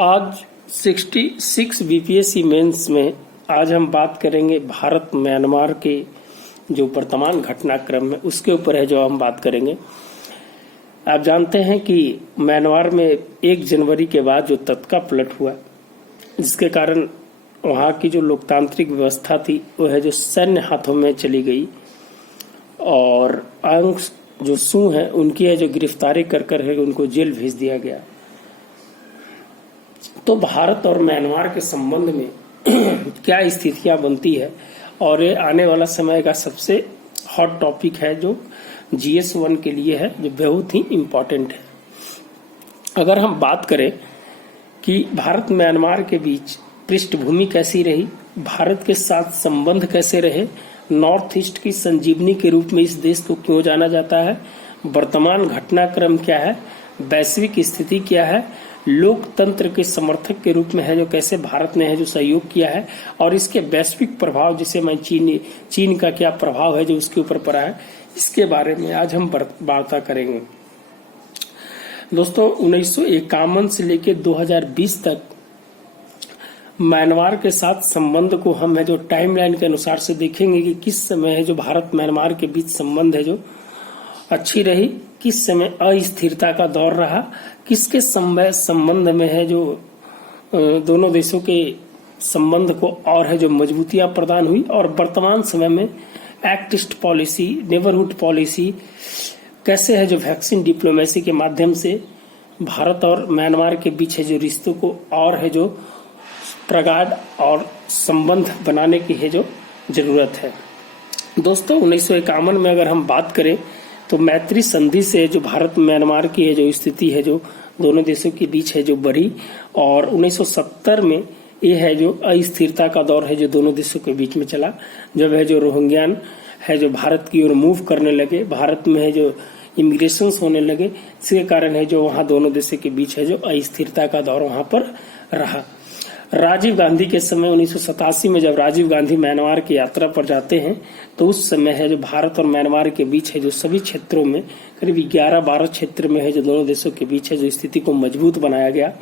आज 66 BPSC mains में आज हम बात करेंगे भारत म्यांमार के जो वर्तमान घटनाक्रम है उसके ऊपर है जो हम बात करेंगे। आप जानते हैं कि म्यांमार में 1 जनवरी के बाद जो तत्का पलट हुआ, जिसके कारण वहाँ की जो लोकतांत्रिक व्यवस्था थी वो है जो सैन्य हाथों में चली गई और आंग जो सू है उनकी है जो गिरफ्तारी कर है उनको जेल भेज दिया गया। तो भारत और म्यांमार के संबंध में क्या स्थितियां बनती है और ये आने वाला समय का सबसे हॉट टॉपिक है जो GS1 के लिए है, जो बहुत ही इम्पोर्टेंट है। अगर हम बात करें कि भारत म्यांमार के बीच पृष्ठभूमि कैसी रही, भारत के साथ संबंध कैसे रहे, नॉर्थ ईस्ट की संजीवनी के रूप में इस देश को क्यों जाना जाता है, वर्तमान घटनाक्रम क्या है, वैश्विक स्थिति क्या है, लोकतंत्र के समर्थक के रूप में है जो कैसे भारत ने है जो सहयोग किया है और इसके वैश्विक प्रभाव जिसे मैं चीन का क्या प्रभाव है जो उसके ऊपर पड़ा है, इसके बारे में आज हम वार्ता करेंगे। दोस्तों 1951 से लेकर 2020 तक म्यांमार के साथ संबंध को हम है जो टाइमलाइन के अनुसार से देखेंगे कि किस समय है जो भारत म्यांमार के बीच संबंध है जो अच्छी रही, किस समय अस्थिरता का दौर रहा, किसके संबंध में है जो दोनों देशों के संबंध को और है जो मजबूतियां प्रदान हुई और वर्तमान समय में act east policy, neighbourhood policy कैसे है जो वैक्सीन डिप्लोमेसी के माध्यम से भारत और म्यांमार के बीच है जो रिश्तों को और है जो प्रगाढ़ और संबंध बनाने की है जो जरूरत है। दोस्तों 1951 में अगर हम बात करें तो मैत्री संधि से जो भारत म्यांमार की है जो स्थिति है जो दोनों देशों के बीच है जो बढ़ी और 1970 में ये है जो अस्थिरता का दौर है जो दोनों देशों के बीच में चला, जब है जो रोहिंग्यान है जो भारत की ओर मूव करने लगे, भारत में है जो इमिग्रेशन होने लगे, इसके कारण है जो वहाँ दोनों देशों के बीच है जो अस्थिरता का दौर वहाँ पर रहा। राजीव गांधी के समय 1987 में जब राजीव गांधी म्यांमार की यात्रा पर जाते हैं तो उस समय है जो भारत और म्यांमार के बीच है जो सभी क्षेत्रों में करीब 11-12 क्षेत्र में है जो दोनों देशों के बीच है जो स्थिति को मजबूत बनाया गया।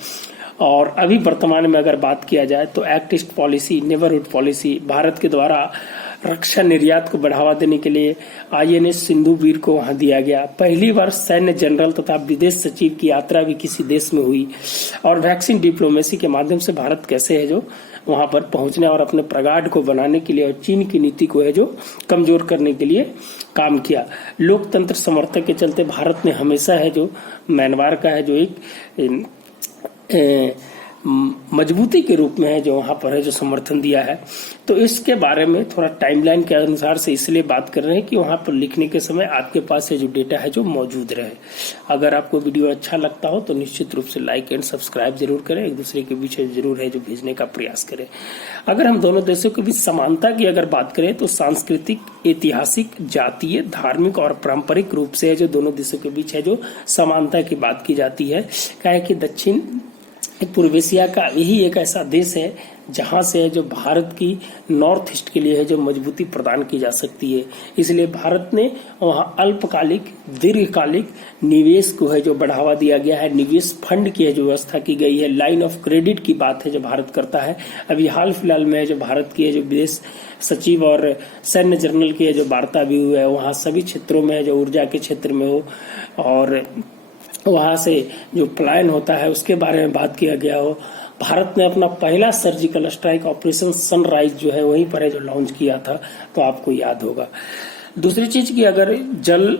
और अभी वर्तमान में अगर बात किया जाए तो act east policy, neighbourhood policy, Bharat के द्वारा रक्षा निर्यात को बढ़ावा देने के लिए INS सिंधुवीर को वहां दिया गया। पहली बार सैन्य जनरल तथा विदेश सचिव की यात्रा भी किसी देश में हुई और वैक्सीन डिप्लोमेसी के माध्यम से भारत कैसे है जो वहां पर पहुंचने और अपने प्रगाढ़ को बनाने के लिए और चीन की नीति को है जो कमजोर करने के लिए काम किया। लोकतंत्र समर्थक के चलते भारत ने हमेशा है जो म्यांमार का है जो एक मजबूती के रूप में है जो वहां पर है जो समर्थन दिया है। तो इसके बारे में थोड़ा टाइमलाइन के अनुसार से इसलिए बात कर रहे हैं कि वहां पर लिखने के समय आपके पास है जो डेटा है जो मौजूद रहे। अगर आपको वीडियो अच्छा लगता हो तो निश्चित रूप से लाइक एंड सब्सक्राइब जरूर करें, एक दूसरे के बीच जरूर है जो भेजने का प्रयास करें। अगर हम दोनों देशों के बीच समानता की अगर बात करें तो सांस्कृतिक, ऐतिहासिक, जातीय, धार्मिक और पारंपरिक रूप से है जो दोनों देशों के बीच है जो समानता की बात की जाती है। क्या है कि दक्षिण पूर्व एशिया का यही एक ऐसा देश है जहां से है जो भारत की नॉर्थ ईस्ट के लिए है जो मजबूती प्रदान की जा सकती है। इसलिए भारत ने वहां अल्पकालिक, दीर्घकालिक निवेश को है जो बढ़ावा दिया गया है, निवेश फंड की है जो व्यवस्था की गई है, लाइन ऑफ क्रेडिट की बात है जो भारत करता है। अभी हाल फिलहाल में है जो भारत की है जो विदेश सचिव और सैन्य जनरल की है जो वार्ता भी हुई है, वहां सभी क्षेत्रों में है जो ऊर्जा के क्षेत्र में हो और वहां से जो पलायन होता है उसके बारे में बात किया गया हो। भारत ने अपना पहला सर्जिकल स्ट्राइक ऑपरेशन सनराइज जो है वहीं पर है जो लॉन्च किया था, तो आपको याद होगा। दूसरी चीज की अगर जल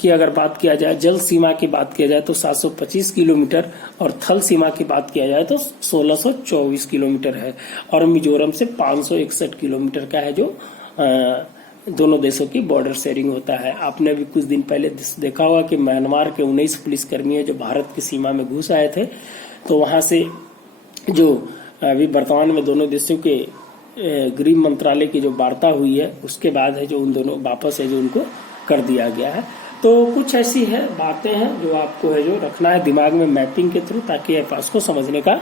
की अगर बात किया जाए, जल सीमा की बात किया जाए तो 725 किलोमीटर और थल सीमा की बात किया जाए तो 1624 किलोमीटर है और मिजोरम से 561 किलोमीटर का है जो दोनों देशों की बॉर्डर शेयरिंग होता है। आपने भी कुछ दिन पहले देखा होगा कि म्यांमार के 19 पुलिसकर्मी है जो भारत की सीमा में घुस आए थे, तो वहां से जो अभी वर्तमान में दोनों देशों के गृह मंत्रालय की जो वार्ता हुई है उसके बाद है जो उन दोनों वापस है जो उनको कर दिया गया है। तो कुछ ऐसी है बातें हैं जो आपको है जो रखना है दिमाग में मैपिंग के थ्रू, ताकि आप इसको समझने का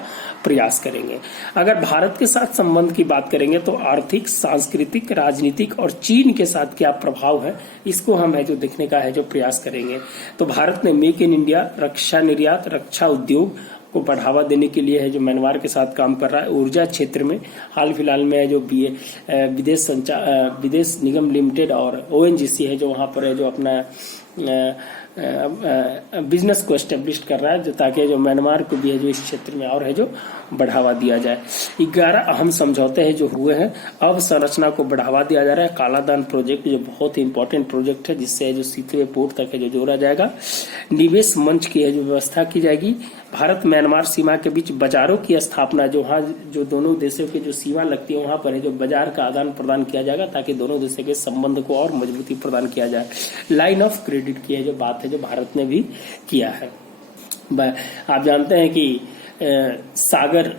प्रयास करेंगे। अगर भारत के साथ संबंध की बात करेंगे तो आर्थिक, सांस्कृतिक, राजनीतिक और चीन के साथ क्या प्रभाव है, इसको हम है जो देखने का है जो प्रयास करेंगे। तो भारत ने मेक इन इंडिया, रक्षा निर्यात, रक्षा उद्योग को बढ़ावा देने के लिए है जो म्यांमार के साथ काम कर रहा है। ऊर्जा क्षेत्र में हाल फिलहाल में है जो विदेश निगम लिमिटेड और ONGC है जो वहां पर है जो अपना बिजनेस को एस्टेब्लिश कर रहा है, जो ताकि जो म्यांमार को भी है जो इस क्षेत्र में और है जो बढ़ावा दिया जाए। 11 अहम समझौते हैं जो हुए हैं। अब संरचना को बढ़ावा दिया जा रहा है। कालादान प्रोजेक्ट जो बहुत ही इंपॉर्टेंट प्रोजेक्ट है, जिससे जो सीतवे पोर्ट तक है जो जोड़ा जाएगा। निवेश मंच की है जो व्यवस्था की जाएगी। भारत म्यांमार सीमा के बीच बाजारों की स्थापना, जो वहाँ जो दोनों देशों की जो सीमा लगती है वहां पर है जो बाजार का आदान प्रदान किया जाएगा, ताकि दोनों देशों के संबंध को और मजबूती प्रदान किया जाए। लाइन ऑफ क्रेडिट की है जो बात है जो भारत ने भी किया है। आप जानते हैं कि सागर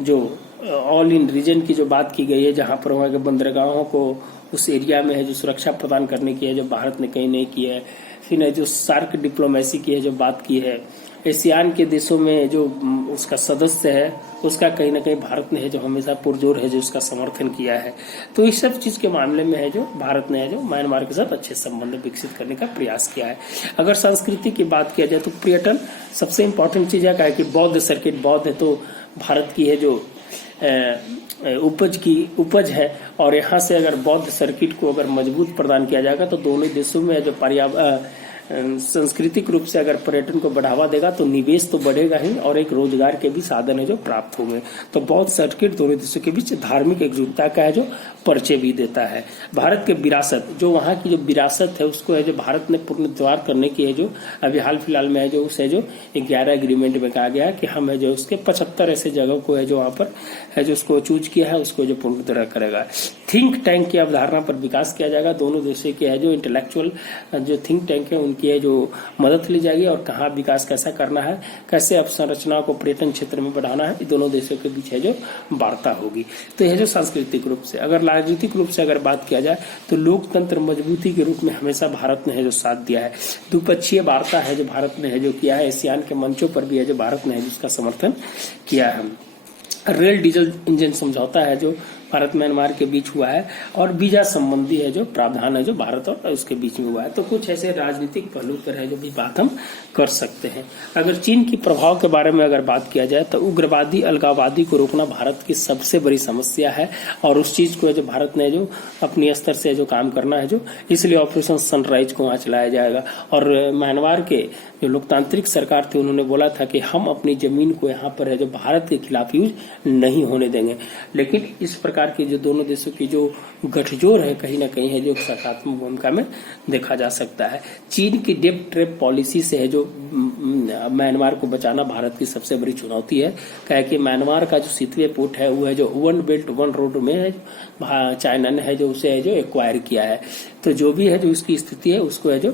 जो ऑल इन रीजन की जो बात की गई है, जहां पर वहां के बंदरगाहों को उस एरिया में है जो सुरक्षा प्रदान करने की है जो भारत ने कहीं नहीं की है। फिर जो सार्क डिप्लोमेसी की है जो बात की है, एशियान के देशों में जो उसका सदस्य है उसका कहीं ना कहीं भारत ने है जो हमेशा पुरजोर है जो उसका समर्थन किया है। तो इस सब चीज के मामले में है जो भारत ने है जो म्यांमार के साथ अच्छे संबंध विकसित करने का प्रयास किया है। अगर संस्कृति की बात किया जाए तो पर्यटन सबसे इम्पोर्टेंट चीज है, कि बौद्ध सर्किट, बौद्ध है तो भारत की है जो उपज है, और यहाँ से अगर बौद्ध सर्किट को अगर मजबूत प्रदान किया जाएगा तो दोनों देशों में जो सांस्कृतिक रूप से अगर पर्यटन को बढ़ावा देगा तो निवेश तो बढ़ेगा ही, और एक रोजगार के भी साधन है जो प्राप्त होंगे। तो बौद्ध सर्किट दोनों देशों के बीच धार्मिक एकजुटता का है जो परिचय भी देता है। भारत के विरासत, जो वहाँ की जो विरासत है उसको है जो भारत ने पुनरुद्धार करने की है जो अभी हाल फिलहाल में है जो उसे जो 11 एग्रीमेंट में कहा गया है कि हम है जो उसके 75 ऐसे जगह को है जो वहाँ पर है जो उसको चूज किया है उसको जो पुनरुद्धार करेगा। थिंक टैंक की अवधारणा पर विकास किया जाएगा। दोनों देशों के है जो इंटेलेक्चुअल जो थिंक टैंक है उनकी है जो मदद ली जाएगी, और कहाँ विकास कैसा करना है, कैसे अवसंरचना को पर्यटन क्षेत्र में बढ़ाना है, दोनों देशों के बीच है जो वार्ता होगी। तो यह जो सांस्कृतिक रूप से, अगर राजनीतिक रूप से अगर बात किया जाए तो लोकतंत्र मजबूती के रूप में हमेशा भारत ने है जो साथ दिया है। द्विपक्षीय वार्ता है जो भारत ने है जो किया है। एशियान के मंचों पर भी है जो भारत ने है जिसका समर्थन किया है। रेल डीजल इंजन समझौता है जो भारत म्यांमार के बीच हुआ है, और वीजा संबंधी है जो प्रावधान है जो भारत और उसके बीच में हुआ है। तो कुछ ऐसे राजनीतिक पहलू पर है जो भी बात हम कर सकते हैं। अगर चीन की प्रभाव के बारे में अगर बात किया जाए तो उग्रवादी अलगाववादी को रोकना भारत की सबसे बड़ी समस्या है, और उस चीज को जो भारत ने जो अपनी स्तर से जो काम करना है जो, इसलिए ऑपरेशन सनराइज को वहां चलाया जाएगा। और म्यांमार के जो लोकतांत्रिक सरकार थे उन्होंने बोला था कि हम अपनी जमीन को यहाँ पर है जो भारत के खिलाफ यूज नहीं होने देंगे। लेकिन इस प्रकार की जो दोनों देशों की जो गठजोड़ है कहीं ना कहीं है जो सकारात्मक भूमिका में देखा जा सकता है। चीन की डेट ट्रैप पॉलिसी से है जो म्यांमार को बचाना भारत की सबसे बड़ी चुनौती है, क्या कि म्यांमार का जो सीतवे पोर्ट है वो है जो वन बेल्ट वन रोड में है, चाइना ने है जो उसे है जो एक्वायर किया है। तो जो भी है जो उसकी स्थिति है उसको है जो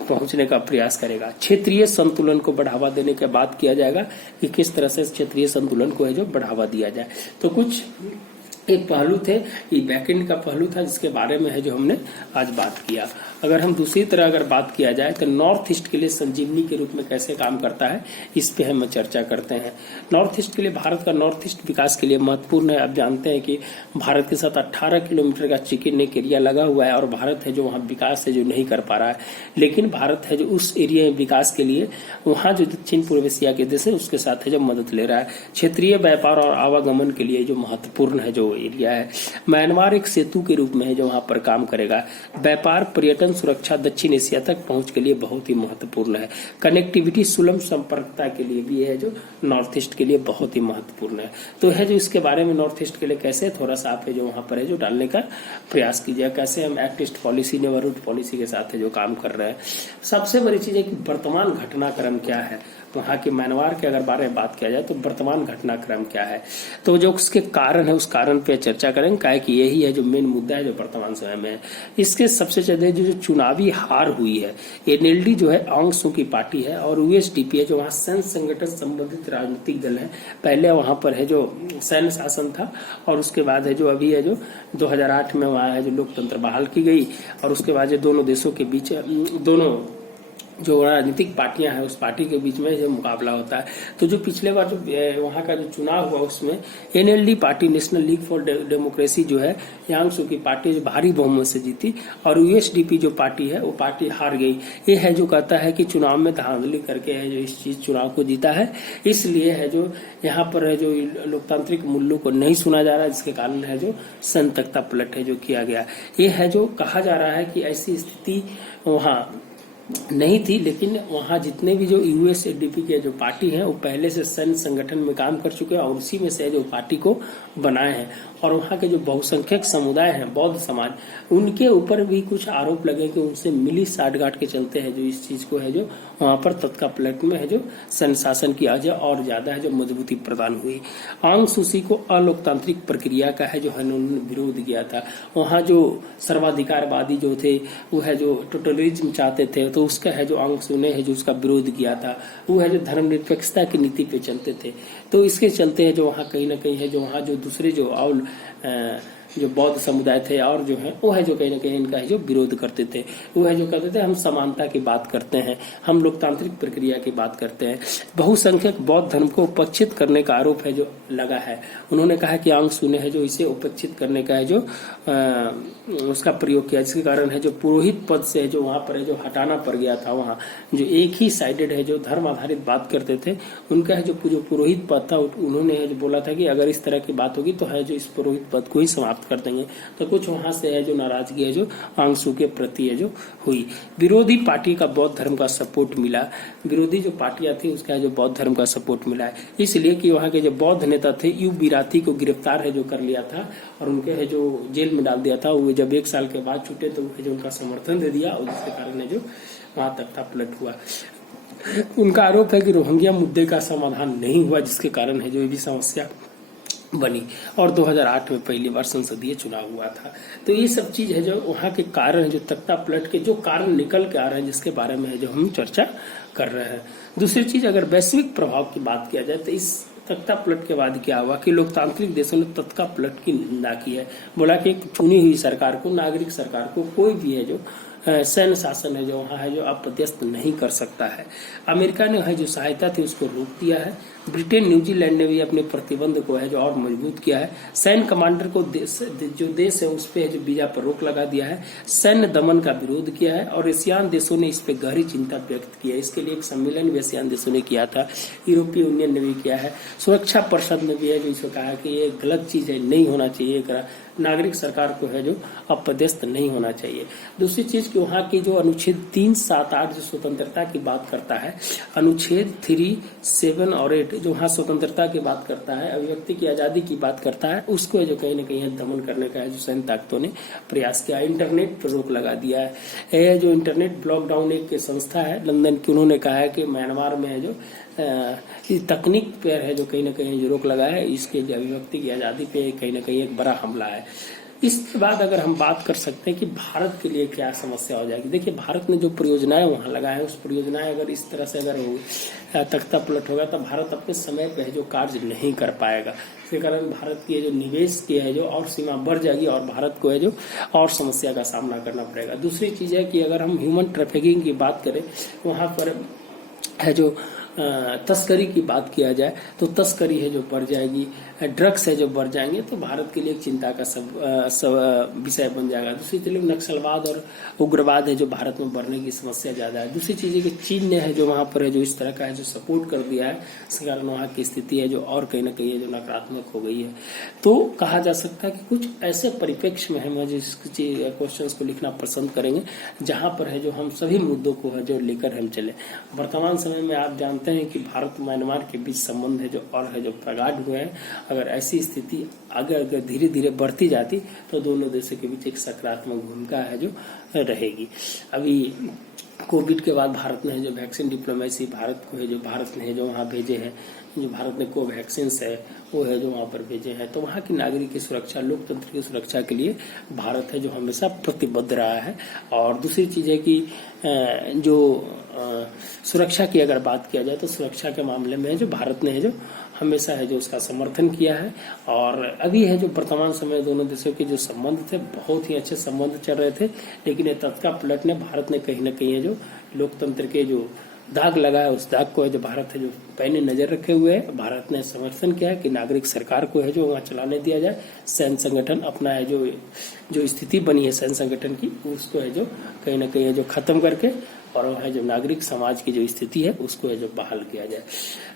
पहुंचने का प्रयास करेगा। क्षेत्रीय संतुलन को बढ़ावा देने के बात किया जाएगा कि किस तरह से क्षेत्रीय संतुलन को है जो बढ़ावा दिया जाए। तो कुछ एक पहलू थे, ये बैकएंड का पहलू था जिसके बारे में है जो हमने आज बात किया। अगर हम दूसरी तरह अगर बात किया जाए तो नॉर्थ ईस्ट के लिए संजीवनी के रूप में कैसे काम करता है, इस पे हम चर्चा करते हैं। नॉर्थ ईस्ट के लिए, भारत का नॉर्थ ईस्ट विकास के लिए महत्वपूर्ण है। आप जानते हैं कि भारत के साथ 18 किलोमीटर का चिकन नेक एरिया लगा हुआ है, और भारत है जो वहाँ विकास है जो नहीं कर पा रहा है। लेकिन भारत है जो उस एरिया में विकास के लिए वहाँ जो दक्षिण पूर्व एशिया के देश है उसके साथ है जो मदद ले रहा है। क्षेत्रीय व्यापार और आवागमन के लिए जो महत्वपूर्ण है जो एरिया है। म्यांमार एक सेतु के रूप में है जो वहाँ पर काम करेगा। व्यापार, पर्यटन, सुरक्षा दक्षिण एशिया तक पहुंच के लिए बहुत ही महत्वपूर्ण है। कनेक्टिविटी, सुलभ संपर्कता के लिए भी है जो नॉर्थ ईस्ट के लिए बहुत ही महत्वपूर्ण है। तो है जो इसके बारे में नॉर्थ ईस्ट के लिए कैसे थोड़ा सा आप है जो वहाँ पर है जो डालने का प्रयास कीजिए, कैसे हम act east policy, neighbourhood policy के साथ है जो काम कर रहे हैं। सबसे बड़ी चीज है कि वर्तमान घटनाक्रम क्या है। वहाँ के म्यांमार के अगर बारे में बात किया जाए तो वर्तमान घटनाक्रम क्या है, तो जो उसके कारण है उस कारण पे चर्चा करेंगे, काहे कि यही है जो मेन मुद्दा है जो वर्तमान समय में है। इसके सबसे ज्यादा जो चुनावी हार हुई है, एनएलडी जो है आंग सू की पार्टी है, और यूएसडीपी है जो वहाँ सैन्य संगठन संबंधित राजनीतिक दल है। पहले वहाँ पर है जो सैन्य शासन था, और उसके बाद है जो अभी है जो 2008 में वहाँ है जो लोकतंत्र बहाल की गई, और उसके बाद जो दोनों देशों के बीच दोनों जो राजनीतिक पार्टियां हैं उस पार्टी के बीच में जो मुकाबला होता है। तो जो पिछले बार जो वहां का जो चुनाव हुआ उसमें NLD party, national league for democracy जो है, यांग सू की पार्टी जो भारी बहुमत से जीती, और यूएसडीपी जो पार्टी है वो पार्टी हार गई। ये है जो कहता है कि चुनाव में धांधली करके है जो इस चीज चुनाव को जीता है, इसलिए है जो यहाँ पर है जो लोकतांत्रिक मूल्यों को नहीं सुना जा रहा, जिसके कारण है जो सन तख्ता पलट है जो किया गया। ये है जो कहा जा रहा है कि ऐसी स्थिति वहां नहीं थी, लेकिन वहां जितने भी जो यूएसडीपी के जो पार्टी हैं वो पहले से सन संगठन में काम कर चुके हैं और उसी में से जो पार्टी को बनाए हैं। और वहां के जो बहुसंख्यक समुदाय हैं, बौद्ध समाज, उनके ऊपर भी कुछ आरोप लगे कि उनसे मिली साठगांठ के चलते है जो इस चीज को है जो वहां पर तत्का पलट में है जो सन शासन की वजह और ज्यादा है जो मजबूती प्रदान हुई। आंग सूची को अलोकतांत्रिक प्रक्रिया का है जो है उन्होंने विरोध किया था। वहां जो सर्वाधिकारवादी जो थे वो है जो टोटलिज्म चाहते थे, तो उसका है जो आंग सू ने है जो उसका विरोध किया था। वो है जो धर्मनिरपेक्षता की नीति पे चलते थे। तो इसके चलते है जो वहाँ कहीं ना कहीं है जो वहाँ जो दूसरे जो और जो बौद्ध समुदाय थे और जो है वो है जो कहीं ना कहीं इनका है जो विरोध करते थे। वो है जो कहते थे हम समानता की बात करते हैं, हम लोकतांत्रिक प्रक्रिया की बात करते हैं। बहुसंख्यक बौद्ध धर्म को उपेक्षित करने का आरोप है जो लगा है। उन्होंने कहा कि आंग सू ने है जो इसे उपेक्षित करने का है जो उसका प्रयोग किया, जिसके कारण है जो पुरोहित पद से जो वहां पर है जो हटाना पड़ गया था। वहां जो एक ही साइडेड है जो धर्म आधारित बात करते थे, उनका है जो पुरोहित पद था, उन्होंने है जो बोला था कि अगर इस तरह की बात होगी तो है जो इस पुरोहित पद को ही समाप्त कर देंगे। तो कुछ वहां से है जो नाराजगी है जो आंग सू के प्रति है जो हुई। विरोधी पार्टी का बौद्ध धर्म का सपोर्ट मिला। विरोधी जो पार्टियां थी उसका है जो बौद्ध धर्म का सपोर्ट मिला है, इसलिए कि वहां के जो बौद्ध नेता थे यू बिराती को गिरफ्तार है जो कर लिया था और उनके है जो जेल में डाल दिया था। वो जब 1 साल के बाद छूटे तो वो जो उनका समर्थन दे दिया और जिसके कारण है जो वहां तख्ता पलट हुआ। उनका आरोप है कि रोहिंग्या मुद्दे का समाधान नहीं हुआ, जिसके कारण है जो ये भी समस्या बनी। और 2008 में पहली बार संसदीय चुनाव हुआ था। तो ये सब चीज है जो वहां के कारण है जो तख्ता पलट के जो कारण निकल के आ रहे हैं, जिसके बारे में है जो हम चर्चा कर रहे हैं। दूसरी चीज, अगर वैश्विक प्रभाव की बात किया जाए तो इस तख्ता पलट के बाद क्या हुआ कि लोकतांत्रिक देशों ने तत्का पलट की निंदा की है। बोला कि एक चुनी हुई सरकार को, नागरिक सरकार को कोई भी है जो सैन्य शासन है जो वहां है जो अपदस्थ नहीं कर सकता है। अमेरिका ने है जो सहायता थी उसको रोक दिया है। ब्रिटेन, न्यूजीलैंड ने भी अपने प्रतिबंध को है जो और मजबूत किया है। सैन्य कमांडर को जो देश है उस पे जो वीजा पर रोक लगा दिया है। सैन्य दमन का विरोध किया है और एशियान देशों ने इस पे गहरी चिंता व्यक्त की है। इसके लिए एक सम्मेलन भी एशियान देशों ने किया था, यूरोपीय यूनियन ने भी किया है, सुरक्षा परिषद ने भी है जो इसको कहा कि ये गलत चीज है, नहीं होना चाहिए, नागरिक सरकार को है जो अपदस्थ नहीं होना चाहिए। दूसरी चीज कि वहाँ की जो अनुच्छेद 3, 7, 8 जो स्वतंत्रता की बात करता है, अनुच्छेद 3, 7 और 8 जो वहाँ स्वतंत्रता की बात करता है, अभिव्यक्ति की आजादी की बात करता है, उसको जो कहीं न कहीं दमन करने का है जो सैन्य ताकतों ने प्रयास किया। इंटरनेट पर रोक लगा दिया है। यह जो इंटरनेट ब्लॉकडाउन एक संस्था है लंदन की, उन्होंने कहा है कि म्यांमार में है जो तकनीक पर है जो कहीं न कहीं जो रोक लगा है, इसके अभिव्यक्ति की आजादी पे कहीं न कहीं एक बड़ा हमला है। इसके बाद अगर हम बात कर सकते हैं कि भारत के लिए क्या समस्या हो जाएगी। देखिए, भारत ने जो परियोजनाएं वहां लगाए उस परियोजनाएं अगर इस तरह से अगर तख्ता पलट होगा तो भारत अपने समय पे जो कार्य नहीं कर पाएगा। इसके कारण भारत की जो निवेश की है जो और सीमा बढ़ जाएगी और भारत को है जो और समस्या का सामना करना पड़ेगा। दूसरी चीज है कि अगर हम ह्यूमन ट्रैफिकिंग की बात करें, वहां पर है जो तस्करी की बात किया जाए तो तस्करी है जो बढ़ जाएगी, ड्रग्स है जो बढ़ जाएंगे, तो भारत के लिए एक चिंता का सब विषय बन जाएगा। दूसरी तरफ नक्सलवाद और उग्रवाद है जो भारत में बढ़ने की समस्या ज्यादा है। दूसरी चीज है कि चीन ने है जो वहां पर है जो इस तरह का है जो सपोर्ट कर दिया है, इसके कारण वहां की स्थिति है जो और कहीं न कहीं जो नकारात्मक हो गई है। तो कहा जा सकता है कि कुछ ऐसे परिप्रेक्ष्य में हम जिस क्वेश्चन को लिखना पसंद करेंगे जहां पर है जो हम सभी मुद्दों को है जो लेकर हम चले। वर्तमान समय में आप जानते हैं कि भारत म्यांमार के बीच संबंध है जो और है जो प्रगाढ़ हुए हैं। अगर ऐसी स्थिति अगर धीरे धीरे बढ़ती जाती तो दोनों देशों के बीच एक सकारात्मक भूमिका है जो रहेगी। अभी कोविड के बाद भारत ने जो वैक्सीन डिप्लोमेसी भारत को है जो भारत ने जो वहाँ भेजे हैं, जो भारत ने कोवैक्सीन है वो है जो वहाँ पर भेजे हैं, तो वहाँ की नागरिक की सुरक्षा, लोकतंत्र की सुरक्षा के लिए भारत है जो हमेशा प्रतिबद्ध रहा है। और दूसरी चीज है कि जो सुरक्षा की अगर बात किया जाए तो सुरक्षा के मामले में जो भारत ने है जो हमेशा है जो उसका समर्थन किया है। और अभी है जो वर्तमान समय दोनों देशों के जो संबंध थे बहुत ही अच्छे संबंध चल रहे थे, लेकिन ये तत्का पलट ने भारत ने कहीं न कहीं जो लोकतंत्र के जो दाग लगा है उस दाग को है जो भारत है जो पैनी नजर रखे हुए है। भारत ने समर्थन किया है कि नागरिक सरकार को है जो वहाँ चलाने दिया जाए। सैन्य संगठन अपना है जो स्थिति बनी है सैन्य संगठन की उसको है जो कहीं ना कहीं है जो खत्म करके और वह जो नागरिक समाज की जो स्थिति है उसको है जो बहाल किया जाए।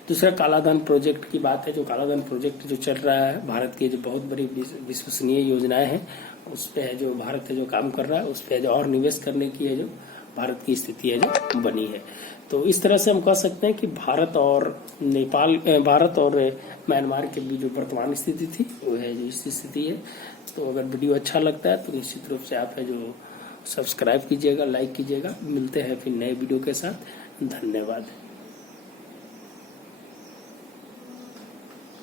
दूसरा कालाधन प्रोजेक्ट की बात है। जो कालाधन प्रोजेक्ट जो चल रहा है भारत की जो बहुत बड़ी विश्वसनीय योजनाएं हैं उस पे है जो भारत है जो काम कर रहा है उस पे जो और निवेश करने की है जो भारत की स्थिति है जो बनी है। तो इस तरह से हम कह सकते हैं कि भारत और म्यांमार के बीच जो वर्तमान स्थिति थी वो है जो स्थिति है। तो अगर वीडियो अच्छा लगता है तो निश्चित रूप से आप है जो सब्सक्राइब कीजिएगा, लाइक कीजिएगा। मिलते हैं फिर नए वीडियो के साथ। धन्यवाद।